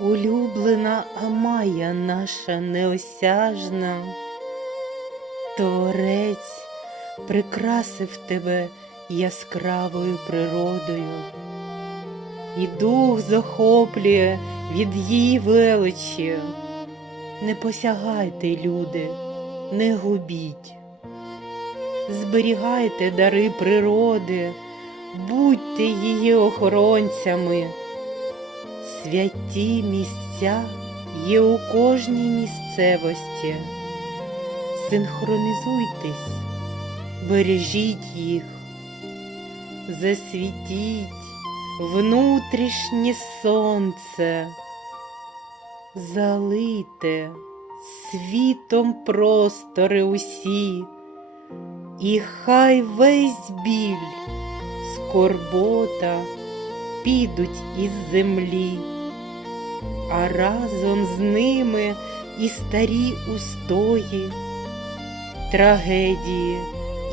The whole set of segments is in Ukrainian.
улюблена Амая наша неосяжна, Творець прикрасив тебе яскравою природою, і дух захоплює від її величі. Не посягайте, люди, не губіть, зберігайте дари природи, будьте її охоронцями. Святі місця є у кожній місцевості. Синхронізуйтесь, бережіть їх, засвітіть внутрішнє сонце, залийте світом простори усі, і хай весь біль, скорбота підуть із землі, а разом з ними і старі устої, трагедії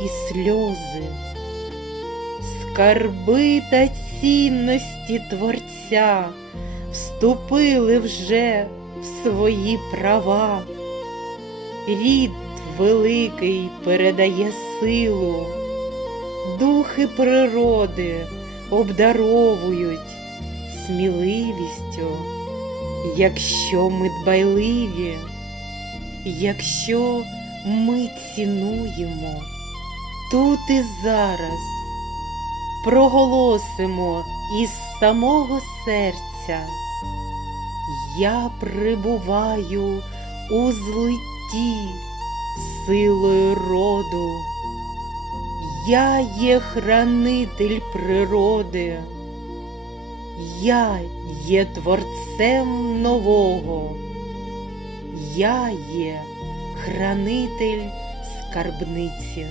і сльози, скарби та цінності Творця вступили вже в свої права. Рід великий передає силу, духи природи обдаровують сміливістю, якщо ми дбайливі, якщо ми цінуємо тут і зараз, проголосимо із самого серця. Я прибуваю у злитті силою роду. Я є хранитель природи, я є творцем нового, я є хранитель скарбниці.